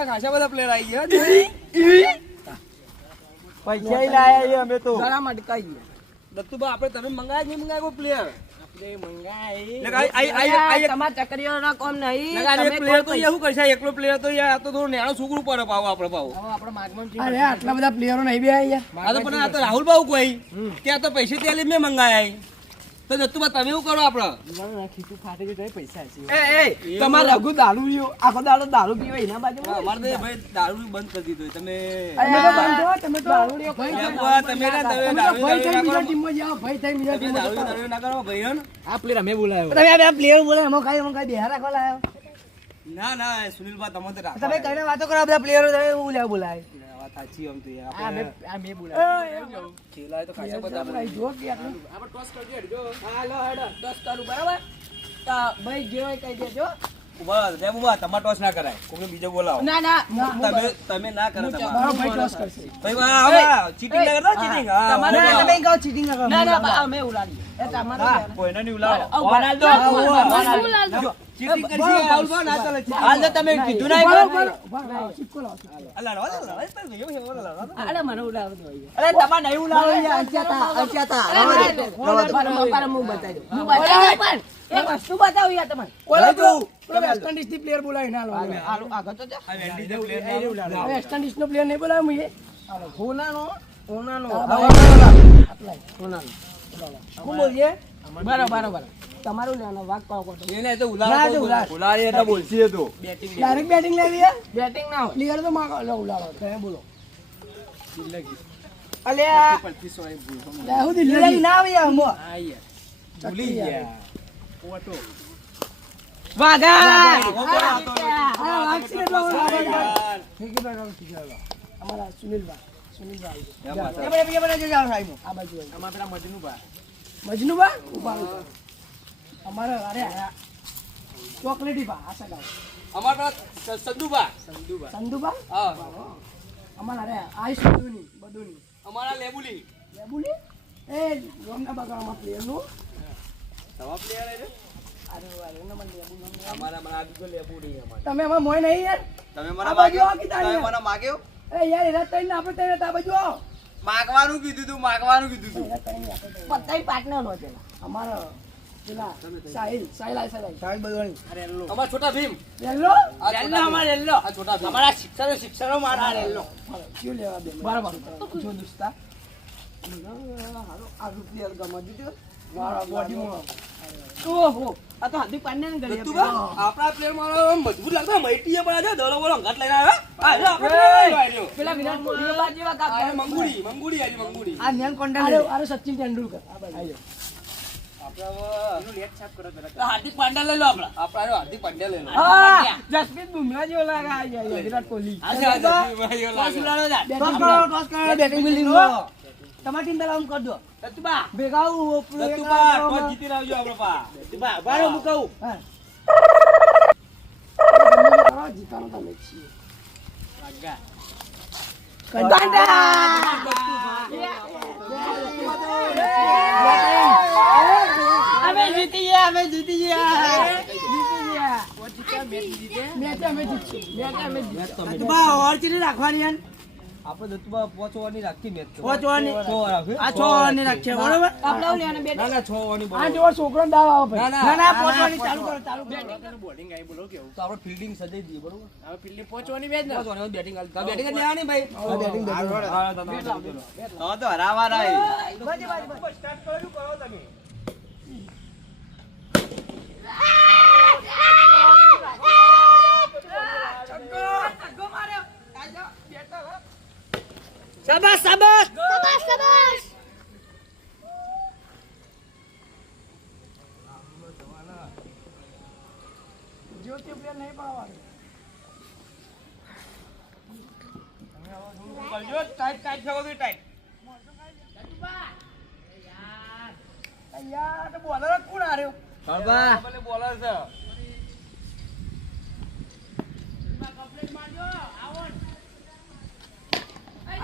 અમારા ખાસા બધા પ્લેયર આવી ગયા. પૈસા લાયા છે અમે તો. ઘણા મટકાઈ ગયા દત્તુભા આપણે તમે મંગાયા નહીં મંગાયા કોઈ પ્લેયર મંગાઈ ને કાંઈ આઈ- આઈ- આઈ- તમારા ચકરીઓના કોમ નહીં. એક પ્લેયર તો કોઈ શું એકલો પ્લેયર તો યાર આ તો થોડું નેણું છોકરું પડે પાવ આપણે પાવ હવે આપણે માગવાનું છે. અરે આટલા બધા પ્લેયરો નહીં બે અહીંયા આ તો પણ રાહુલ બાબુ કોઈ. કે આ તો પૈસે ત્યાં મેં મંગાયા તો દત્તુભા તમે એવું કરો આપણે ખીચું ફાટી ગયું પૈસા તમારે રઘુ દારૂ પીવો આખો દાડો દારૂ પીવો એના બાજુ અમારે ભાઈ દારૂ બંધ કરી દીધો તમે તમે તો હો, તમે ભાઈ તમે થઈ બીજા ના કરો. ટીમમાં જાઓ ભાઈ થઈ બીજા ટીમમાં દારૂ ના કરો ભાઈ આ પ્લેયર અમે બોલાયો. તમે આ પ્લેયર બોલે એમાં કઈ એમાં કઈ બેહાર રાખવા લાયો ના ના સુનિલભાઈ તમે તો તમે કઈને વાતો કરો બધા પ્લેયરો તમે એવું લેવા બોલાય. સાચી આમ તો યાર આ આપણે મેં આ મેં બોલાયો ખેલાય તો ખાસા બધા ભાઈ જો કે આટલું. હાલો હેડો દસ કરું બરાબર? તો ભાઈ જે હોય કહી દેજો. ઊભા જય બુઆ, તમારે ટોસ ના કરાય. કોઈને બીજો બોલાવો. ના ના તમે તમે ના કરો તમારો. મારો ભાઈ ટોસ કરશે. ભાઈ વાહ, વાહ, ચીટિંગ ના કરતા ચીટિંગ હા તમારે તમે કહો ચીટિંગ ના કરો. ના ના અમે ઉલાડીએ. એ તમારે હા. કોઈને નહીં ઉલાવો. આવ, બનાવી કરશે, રાહુલ ભાઈ, ના ચાલે cheating. હાલ તો તમે કીધું ના તમારે નહીં વસ્તુ બતાવું યાર તમારે આગળ તો ના બોલાવ્યો મુએ. હોનાનો હોનાનો હોનાનો શું બોલીએ? બરાબર બરાબર. તમારું લેવાનો વાઘ પાવ કોટો એને તો ઉલાવો ના, તો તો એટલે બોલસી તો. બેટિંગ ડાયરેક્ટ બેટિંગ લેવી હે? બેટિંગ ના હોય Player તો માગો. લો, ઉલાવો, તમે બોલો. અલે લે, હું દિલ્હી ના આવી આમાં. ભૂલી ગયા. વાઘા વાગા હા એટલે એટલો લાવો. ઠીક છે દો, ઠીક છે અમારા સુનિલ ભાઈ યા માતા. એ બધા બીજા બધા જો જાઓ સાહેબ. આ બાજુ અમારા પેલા મજનુભા મજનુબા ઊભા રહો. અમારે અરે ચોકલેટી બા આ સગાઈ. અમારા પેલા સંદુબા સંધુભા. સંધુબા હા. અમારા અરે આઈસ બધુની બધુની અમારા લેબુલી. લેબુલી એ ગોમના બગાડમાં પ્લેયર છે? અમારા આ બીજો લેબુલી અમારે. તમે એમાં મોય નહીં યાર તમે મને બાજુ માગ્યો? કીધા તમે મને માગ્યો? એ યાર એના તઈને આપણે તઈને તા બાજુ માગવાનું કીધું તું માગવાનું કીધું તું એના તઈને આપણે છે અમારો સાહિલ સાહિલ આ સાહિલ સાહિલ બધું અમારા છોટા ભીમ યેલો આ છોટા ભીમ. આ છોટા ભીમ. અમારા શિક્ષકો શિક્ષકો મારા રેલ્લો ક્યું લેવા દે બરાબર જો દોસ્તા હારો આ રૂપિયા ગમા દીધો મારા બોડીમાં ઓહો આ તો હાર્દિક પાંડ્યા ને ગળી આપણા player મારો મજબૂત લાગતો મૈટીએ પણ આજે દડો બોલો અંગાત લઈને આવ્યો. આ જો આપણે player આવ્યો, આવ્યો. પેલા વિરાટ કોહલી જેવા કાપ મંગુડી મંગુડી આજે મંગુડી આ ન્યાન કોન્ડા આરે આરે સચિન તેંડુલકર આ બાજુ હાર્દિક પાંડ્યા લઈ લો આપડા આપણા આવ્યો હાર્દિક પંડ્યા લઈ લો. હા જસપ્રીત બુમરાહ જેવો લાગે આ યાર વિરાટ કોહલી આજે આ જસવીભાઈ એવો ટોસ લાગે. ઉડાડો જા. ટોસ કરો ટોસ કરો બેટિંગ ફિલ્ડિંગ તમારી ટીમ પેલા આમ કર દો દત્તુબા, ભેગા આવું દત્તુ બા, ટોસ જીતીને આવજો આપણે પા. દત્તુબા, ઊભા રહો, હું કહું. હા જીતાનો તમે જ છીએ અમે જીતી ગયા અમે જીતી ગયા જીતી બા ઓવર ચીલી રાખવાની યાર આપણે દત્તુ બા પાંચ મેચ ઓવર રાખી. આ છ રાખશે બરોબર આપણે બે ના છ આ બરોબર. જેવો છોકરો દાવ આવે ના, ના. ના ના પાંચ ઓવરની ચાલુ કરો ચાલુ કરો તો આપણે ફિલ્ડિંગ સજાઈ દઈએ બરોબર હવે પેલી પહોંચવાની બેજ ને પાંચ ઓવરની બેટિંગ બેટિંગ લેવાની ભાઈ હા, batting હા, તો તો હરાવા. બાજી બાજી. શાબાશ શાબાશ Sabas, sabas. જ્યોતિ પ્લેયર નહીં પાડવાનું. કરજો, ટાઈટ ટાઈટ થવો જોઈએ, ટાઈટ. યાર તો બોલર કોણ હાર્યો બોલર છે.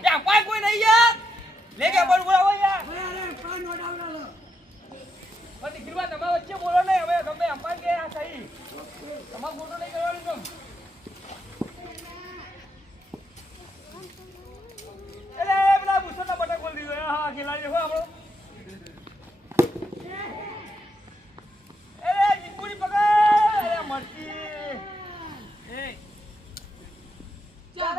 ત્યાં કોઈ કોઈ નહીં યાર લે કે બોલ બોલાવો યાર પણ દીકરીમાં તમારા વચ્ચે બોલો નહીં હવે ગમે અંપાન કે આ સહી તમારે ખોટો નહીં કરવાનું કેમ એટલે પેલા ભૂસોના બટન ખોલી દીધો હા ખેલાડી દેખો આપણો એ ચીકુડી પકડ અરે મરચી એ યાર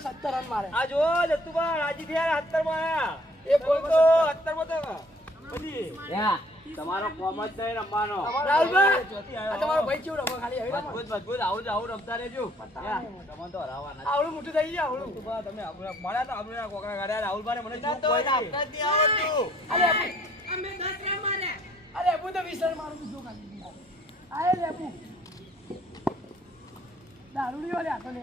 સત્તર રન મારે આ જો દત્તુભા રાજી થયા સત્તરમાં. એક બોલ તો સત્તરમાં તો. પછી? તમારો કોમ જ નહીં રમવાનો. રાહુલભાઈ. તમારો ભાઈ કેવું રમો ખાલી મજબૂત મજબૂત. આવું જ આવું રમતા રહેજો. તમને તો હરાવવાના આવડું મોટું થઈ ગયા આવડું. તમે મળ્યા તો આપણે કોકરા ગાડ્યા. રાહુલભાઈને મને જોક કોઈ નહીં. આપતા જ નહીં આવડતું. અરે અબુ. અરે હું તો વીસ રન મારું બીજું ખાલી. અરે લે અબુ દારૂ નહીં વાલે આ તો લે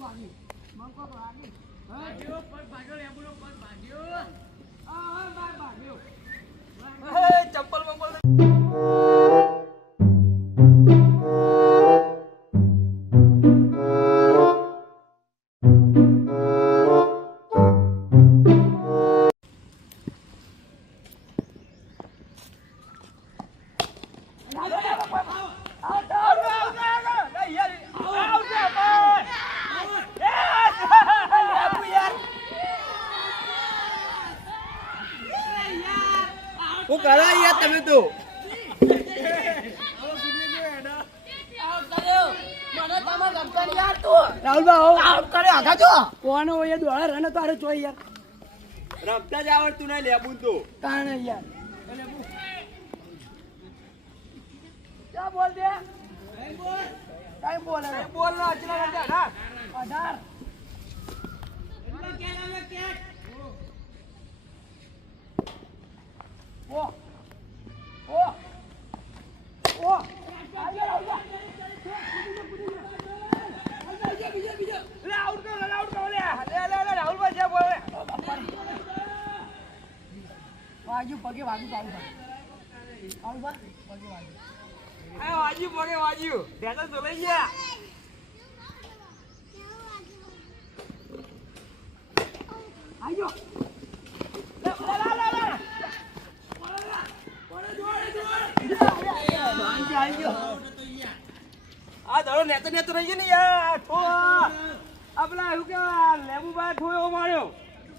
એકતા પર ભાગ્યો પગ ભાગ્યો લેબુનો ભાગ્યો તમે તો. રાહુલભાઈ આઉટ કરે આઘા જો કોનો હોય દોડા રન તો અરે યાર. રમતા જ આવડતું નહીં લેબુ તો. તાણે યાર. ક્યાં બોલ દે. કઈ બોલ ના અચલા કરજા, ના. અઢાર ઓ. વાગ્યું પગે વાગ્યું પાડું પાડું બા પગે વાગ્યું પગે વાજ્યું. ભેંસો ધોલાઈ ગયા. આજો આ ધડો નેતો નેતો રહી ગયો ને યાર ઠો આ પેલા શું કેવા લેબુભાઈ ઠો એવો માર્યો આ સદુભાઈ ઠો જેવો માર્યો સદુભાઈ શું કરો તમે હા, ઓ, ઓ. લે, રઘુભાઈ, આઈ જાઓ, વિકેટ કીપર આઈ જાઓ. દત્તુભાઈ, તમે fielding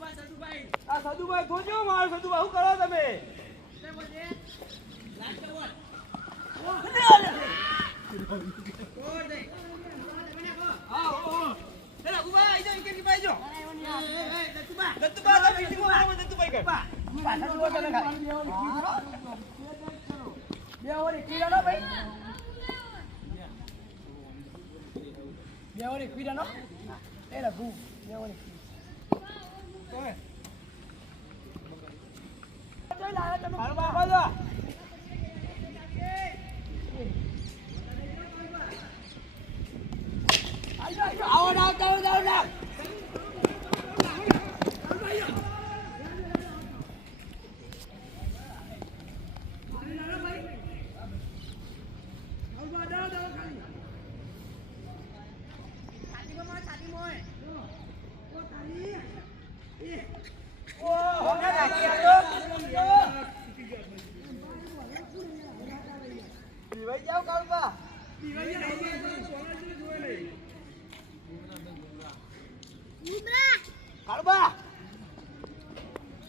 માં આવો, દત્તુભાઈ કર. પાછળ જુઓ તમે ખાલી. બે ઓવર એકવી નો ભાઈ બે ઓવર એકવી રનો એ રઘુ બે એકવી લાવ્યા તમે હાલો, બાપ, બાજુ. આવો આવો આવો આવો આવો બીવાઈ જાવ કાળુબા કાળુબા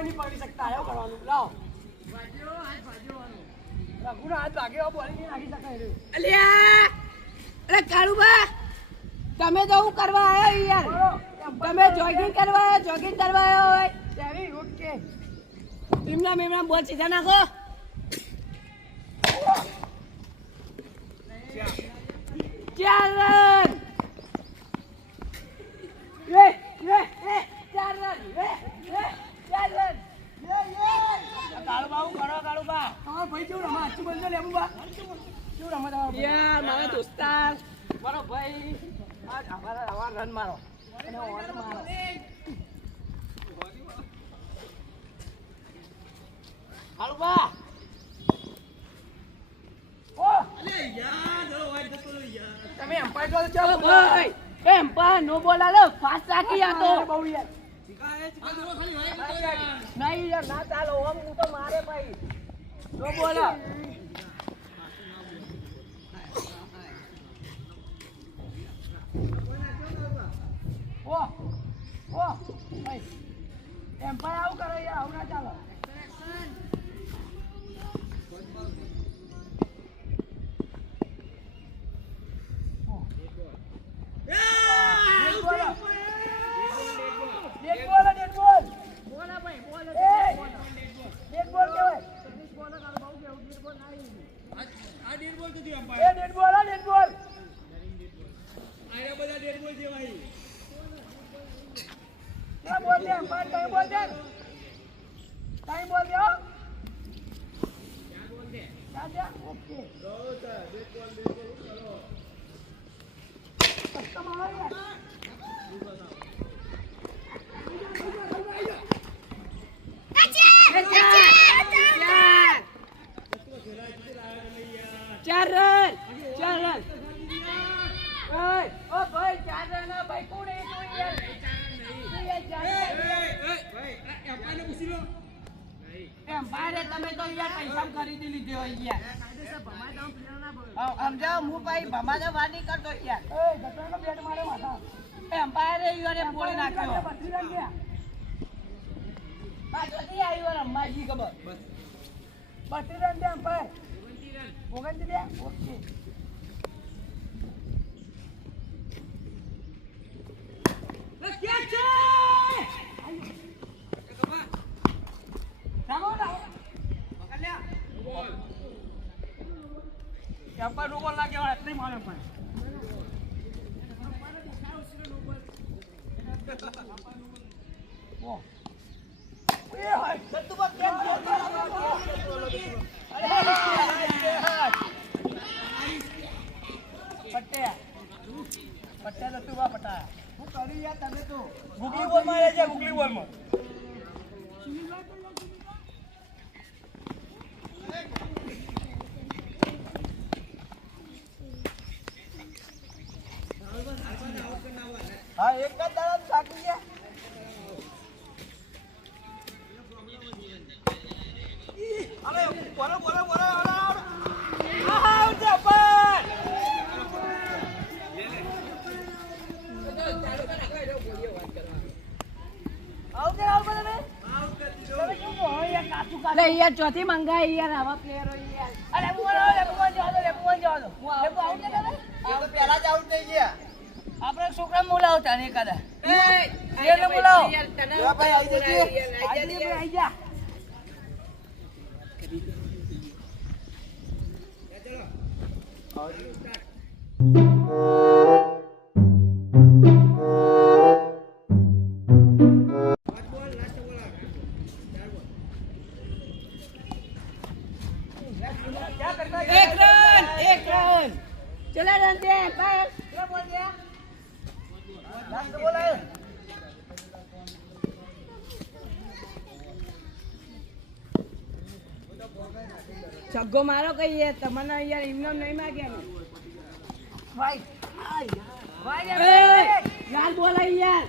દવાઈ નહીં પડી શકતા. એવું કરવાનું. લાવો. રઘુનો હાથ ભાગ્યો બોલી નહીં નાખી શકાય અલ્યા! અરે કાળુબા તમે તો કરવા આવ્યો યાર. તમે જોગિંગ કરવા આવ્યો જોગિંગ કરવા આવ્યો હોય. તેરી ઓકે ટીમના મેમના બોલ સીધા નાખો. ચાર રન. રે રે રે ચાર રન કાળુબા હું કરો કાળુબા તમારો ભાઈ કેવું રમા? આચું બોલજો લેબુ બા? કેવું રમા તમારો ભાઈ? મારા દોસ્તાર. મારો ભાઈ. આ અમારા આવા રન મારો. અને ઓન મારો. કાળુબા ઓ! તમે એમ્પાયર જો ચાલો ભાઈ એમ પણ નો બોલા લો ફાસ્ટ રાખી આ તો. બહુ યાર. યાર ના ચાલો ઓમ હું તો મારે ભાઈ નો બોલો ઓ ઓ, ભાઈ. પણ આવું કરો યાર આવું ના ચાલો ડેડ બોલ ડેડ બોલ ડેડ બોલ બોલા ભાઈ બોલો એ ડેડ બોલ કહેવાય એ ડેડ બોલ આ ડેડ બોલ ક્યાં બોલ દે એમ્પાયર કઈ બોલ દે કઈ બોલ દે હો ક્યાં દે ઓકે તમારો યાર ચાર રન ચાર રન ઓય ઓ ભાઈ ચાર રન આ ભાઈ કોણ એ તું યાર તું યાર ચાર રન. એમ બારે તમે તો યાર પૈસા ખરીદી લીધી હોય યાર સમજાવો હું ભાઈ ભમાને વાડી કરતો યાર. એ ગટરનો બેટ મારે માથા. એમ બારે યાર પોળી નાખ્યો. બત્રી રન આવ્યો રમવાજી ખબર? બત્રી રન દે એમ્પાયર ઓગણત્રીસ દે ઓકે એમ્પાયર નો બોલ ના કહેવાય એટલે મારે એમ્પાયર પટ્યા પટ્યા નતું વા પટાયા હું કરી યાર તમે તો. ગુગલી બોલ મારે છે ગુગલી બોલમાં હા એક જ દાડા થાકી ગયા અરે બોલો બોલો બોલો આઉટ એમ્પાયર આવું કે આવું બધા તમે કેવું કહો યાર કાચું કાચું અરે યાર ચોથી મંગાઈ યાર આવા પ્લેયરો યાર. અરે મોરો લે લેબુ જો લેબુ બોલ જવા દો લેબુ આવું કે તમે પહેલા જ આઉટ થઈ ગયા. આપણે છોકરા બોલાવતા ને કદા એ એને બોલાવો. ભાઈ આવી જજો. આવી જજો. આવી જા. એક રન કહીએ તમને યાર એમનો નહીં માગ્યા ભાઈ લાલ બોલે યાર.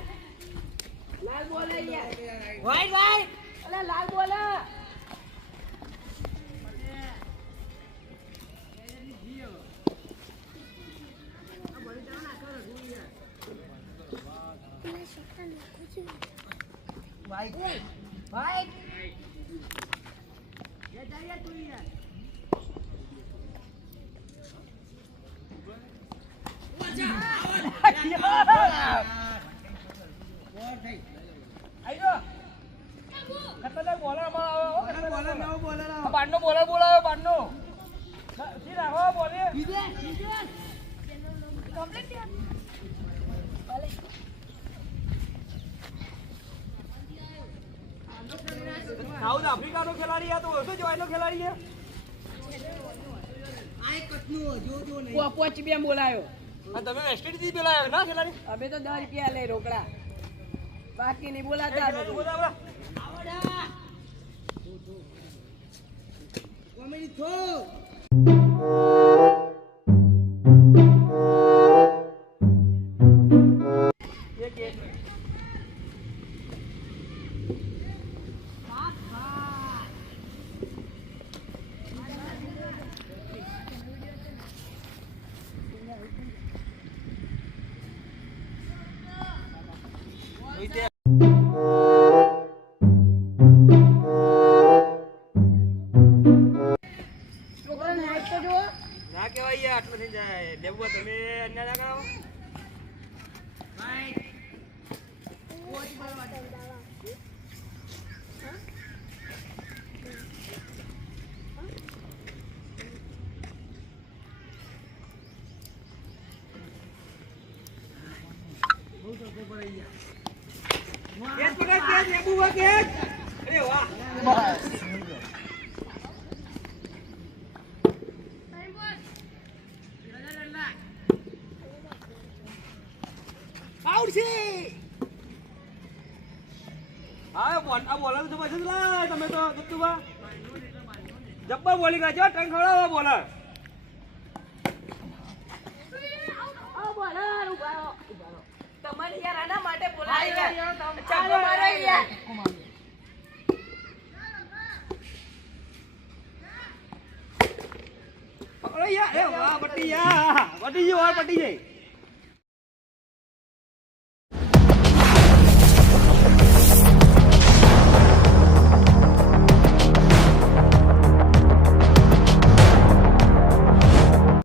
લાલ બોલે યાર. ભાઈ ભાઈ અલે લાલ બોલા. ખતરનાક બોલર અમારો આવ્યો, હો, ખતરનાક બોલર. આ બારનો બોલર બોલાવ્યો, બારનો. જી રાખો, બોલે. સાઉથ આફ્રિકાનો ખેલાડી આ તો ઓછો જવાયનો ખેલાડી છે. પોચ બે બોલાયો. તમે વેસ્ટથી પેલા આવ્યો ના ખેલાડી? અમે તો દસ રૂપિયા લઈ રોકડા. બાકી નહીં એ બોલાતા ખેલાડી નથી. બોલા, કેચ. અરે વાહ. આઉટ છે. હા બોલ આ બોલર તો પછી લા તમે તો દત્તુબા જબ્બર બોલિંગ આ જો ટંગ ખવડાવો બોલર. બોલર ઊભા ઊભા. તમારે યાર આના માટે બોલાવી યાર. છગ્ગો મારો યાર. પકડો યાર એ વાહ પટ્ટી યા પટ્ટી ગઈ વાહ પટ્ટી ગઈ